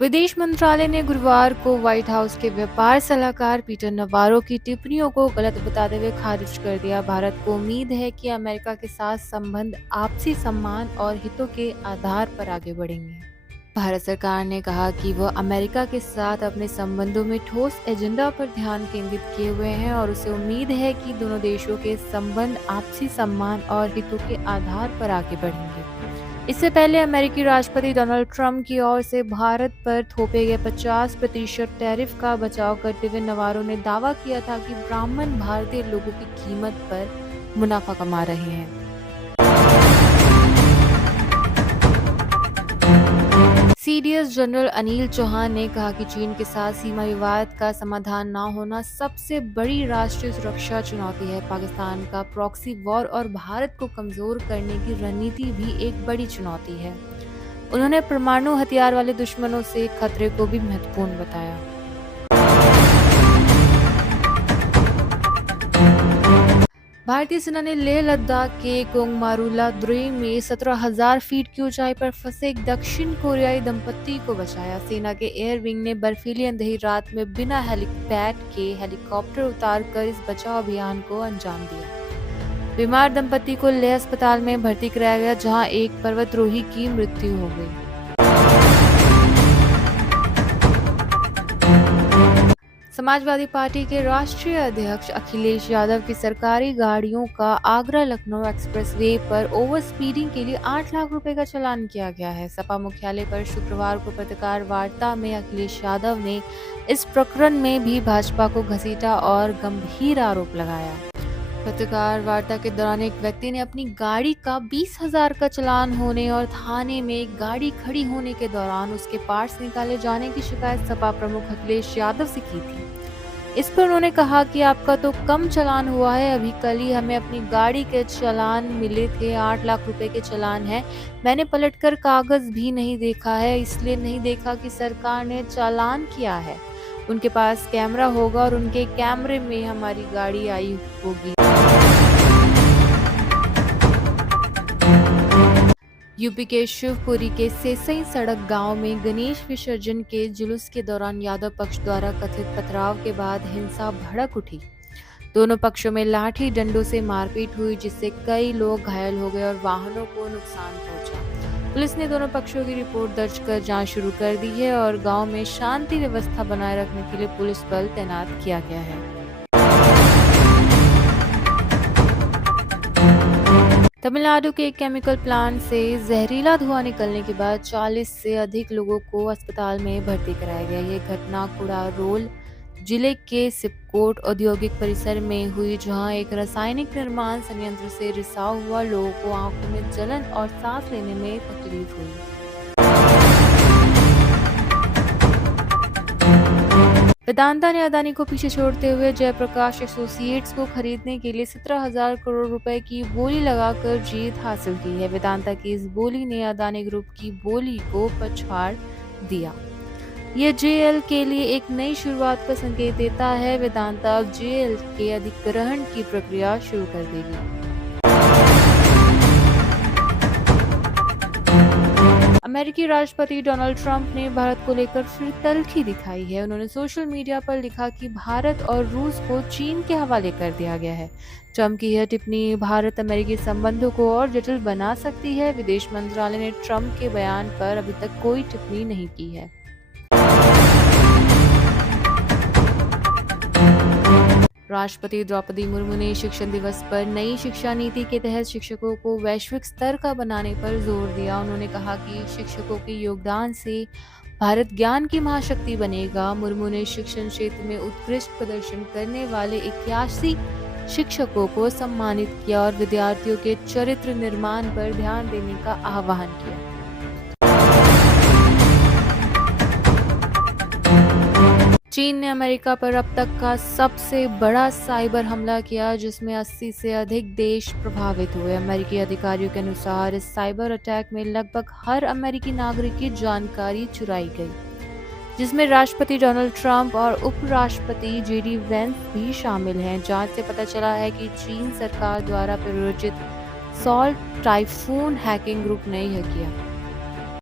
विदेश मंत्रालय ने गुरुवार को व्हाइट हाउस के व्यापार सलाहकार पीटर नवारो की टिप्पणियों को गलत बताते हुए खारिज कर दिया। भारत को उम्मीद है कि अमेरिका के साथ संबंध आपसी सम्मान और हितों के आधार पर आगे बढ़ेंगे। भारत सरकार ने कहा कि वह अमेरिका के साथ अपने संबंधों में ठोस एजेंडा पर ध्यान केंद्रित किए हुए हैं और उसे उम्मीद है कि दोनों देशों के संबंध आपसी सम्मान और हितों के आधार पर आगे बढ़ेंगे। इससे पहले अमेरिकी राष्ट्रपति डोनाल्ड ट्रंप की ओर से भारत पर थोपे गए 50% टैरिफ का बचाव करते हुए नवारो ने दावा किया था कि ब्राह्मण भारतीय लोगों की कीमत पर मुनाफा कमा रहे हैं। सीडीएस जनरल अनिल चौहान ने कहा कि चीन के साथ सीमा विवाद का समाधान न होना सबसे बड़ी राष्ट्रीय सुरक्षा चुनौती है। पाकिस्तान का प्रॉक्सी वॉर और भारत को कमजोर करने की रणनीति भी एक बड़ी चुनौती है। उन्होंने परमाणु हथियार वाले दुश्मनों से खतरे को भी महत्वपूर्ण बताया। भारतीय सेना ने लेह लद्दाख के कोंगमारुला द्रोई में 17,000 फीट की ऊंचाई पर फंसे एक दक्षिण कोरियाई दंपत्ति को बचाया। सेना के एयर विंग ने बर्फीली अंधेरी रात में बिना हेलीपैड के हेलीकॉप्टर उतारकर इस बचाव अभियान को अंजाम दिया। बीमार दंपत्ति को लेह अस्पताल में भर्ती कराया गया, जहां एक पर्वतारोही की मृत्यु हो गई। समाजवादी पार्टी के राष्ट्रीय अध्यक्ष अखिलेश यादव की सरकारी गाड़ियों का आगरा लखनऊ एक्सप्रेसवे पर ओवर स्पीडिंग के लिए 8 लाख रुपए का चालान किया गया है। सपा मुख्यालय पर शुक्रवार को पत्रकार वार्ता में अखिलेश यादव ने इस प्रकरण में भी भाजपा को घसीटा और गंभीर आरोप लगाया। पत्रकार वार्ता के दौरान एक व्यक्ति ने अपनी गाड़ी का 20,000 का चालान होने और थाने में गाड़ी खड़ी होने के दौरान उसके पार्ट्स निकाले जाने की शिकायत सपा प्रमुख अखिलेश यादव से की थी। इस पर उन्होंने कहा कि आपका तो कम चालान हुआ है, अभी कल ही हमें अपनी गाड़ी के चालान मिले थे, 8 लाख रुपए के चालान है। मैंने पलटकर कागज भी नहीं देखा है, इसलिए नहीं देखा कि सरकार ने चालान किया है। उनके पास कैमरा होगा और उनके कैमरे में हमारी गाड़ी आई होगी। यूपी के शिवपुरी के सेसई सड़क गांव में गणेश विसर्जन के जुलूस के दौरान यादव पक्ष द्वारा कथित पथराव के बाद हिंसा भड़क उठी। दोनों पक्षों में लाठी डंडों से मारपीट हुई, जिससे कई लोग घायल हो गए और वाहनों को नुकसान पहुंचा। पुलिस ने दोनों पक्षों की रिपोर्ट दर्ज कर जांच शुरू कर दी है और गांव में शांति व्यवस्था बनाए रखने के लिए पुलिस बल तैनात किया गया है। तमिलनाडु के एक केमिकल प्लांट से जहरीला धुआं निकलने के बाद 40 से अधिक लोगों को अस्पताल में भर्ती कराया गया। ये घटना कुडारोल जिले के सिपकोट औद्योगिक परिसर में हुई, जहां एक रासायनिक निर्माण संयंत्र से रिसाव हुआ। लोगों को आंखों में जलन और सांस लेने में तकलीफ हुई। वेदांता ने अदानी को पीछे छोड़ते हुए जयप्रकाश एसोसिएट्स को खरीदने के लिए 17,000 करोड़ रुपए की बोली लगाकर जीत हासिल की है। वेदांता की इस बोली ने अदानी ग्रुप की बोली को पछाड़ दिया। यह जेएल के लिए एक नई शुरुआत का संकेत देता है। वेदांता अब जेएल के अधिग्रहण की प्रक्रिया शुरू कर देगी। अमेरिकी राष्ट्रपति डोनाल्ड ट्रंप ने भारत को लेकर फिर तल्खी दिखाई है। उन्होंने सोशल मीडिया पर लिखा कि भारत और रूस को चीन के हवाले कर दिया गया है। ट्रंप की यह टिप्पणी भारत अमेरिकी संबंधों को और जटिल बना सकती है। विदेश मंत्रालय ने ट्रंप के बयान पर अभी तक कोई टिप्पणी नहीं की है। राष्ट्रपति द्रौपदी मुर्मू ने शिक्षक दिवस पर नई शिक्षा नीति के तहत शिक्षकों को वैश्विक स्तर का बनाने पर जोर दिया। उन्होंने कहा कि शिक्षकों के योगदान से भारत ज्ञान की महाशक्ति बनेगा। मुर्मू ने शिक्षण क्षेत्र में उत्कृष्ट प्रदर्शन करने वाले 81 शिक्षकों को सम्मानित किया और विद्यार्थियों के चरित्र निर्माण पर ध्यान देने का आह्वान किया। चीन ने अमेरिका पर अब तक का सबसे बड़ा साइबर हमला किया, जिसमें 80 से अधिक देश प्रभावित हुए। अमेरिकी अधिकारियों के अनुसार इस साइबर अटैक में लगभग हर अमेरिकी नागरिक की जानकारी चुराई गई, जिसमें राष्ट्रपति डोनाल्ड ट्रंप और उपराष्ट्रपति जेडी वेंस भी शामिल हैं। जांच से पता चला है कि चीन सरकार द्वारा प्रायोजित सॉल्ट टाइफून हैकिंग ग्रुप ने यह किया।